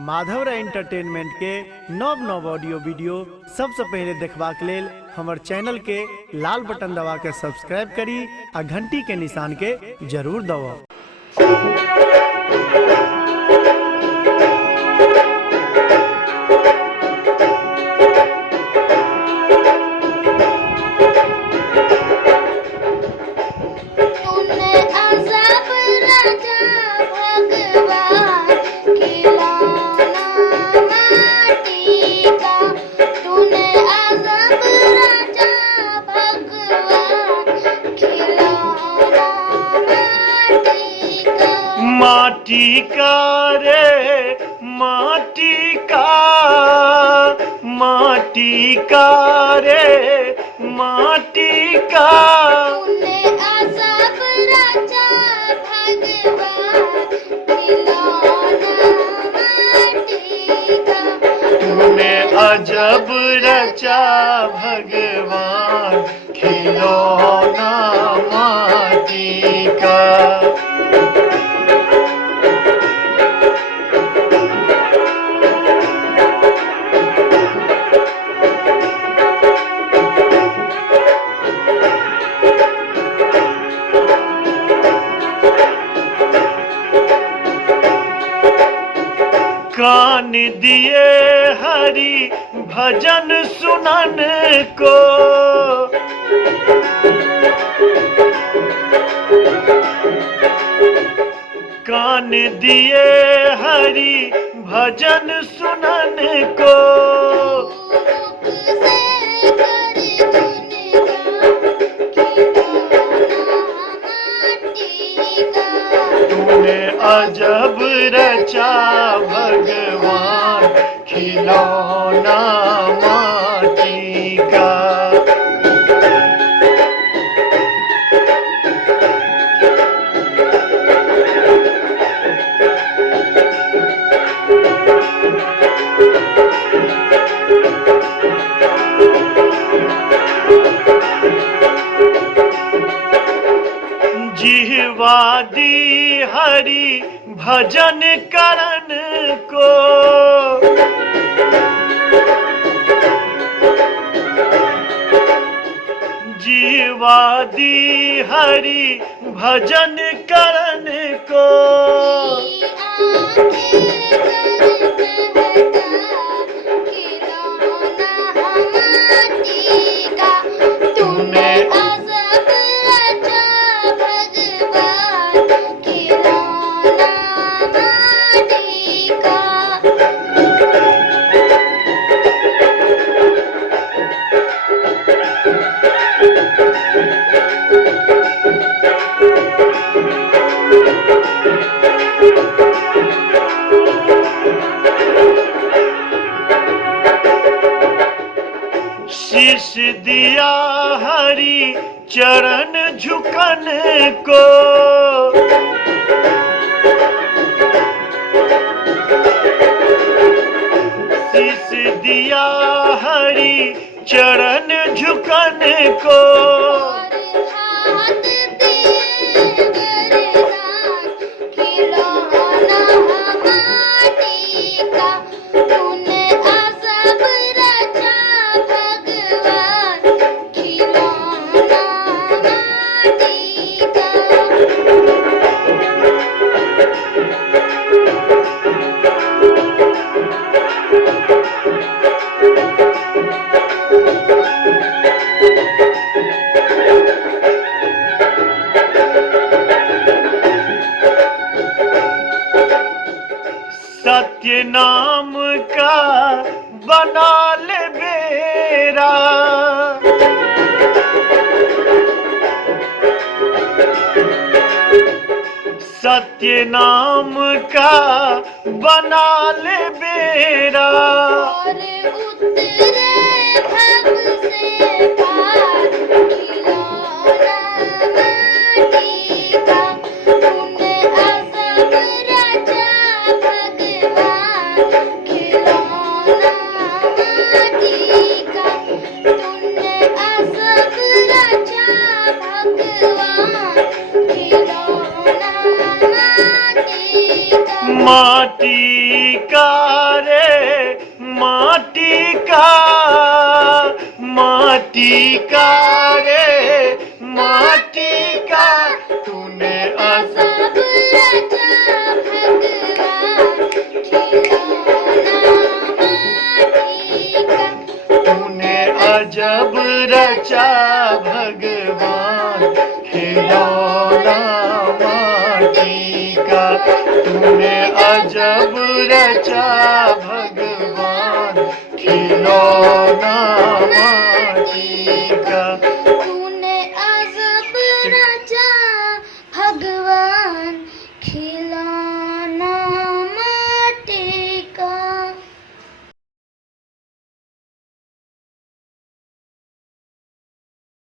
माधवरा entertainment के नव नव ऑडियो वीडियो सबसे पहले देखबाक लेल हमर चैनल के लाल बटन दबा के सब्सक्राइब करी आ घंटी के निशान के जरूर दबाओ। माटी का रे माटी का, माटी का रे माटी का, तूने अजब रचा भगवान खिलौना माटी का। कान दिए हरि भजन सुनन को, कान दिए हरि भजन सुनन को, तूने अजब रचा भगवान खिलौना माटी का। जिह्वादी हरि भजन करन को, जिह्वादी हरि भजन करन को, तूने शीश दिया हरि चरण झुकन को, शीश दिया हरि चरण झुकन को, सत्य नाम का बना ले बेरा, सत्य नाम का बना ले बेरा, माटी का माटी का रे माटी का तूने सब रचा भगवान खिलौना माटी का। तूने अजब रचा भगवान खिलौना माटी का तूने अजब रचा भगवान खिलौना माटी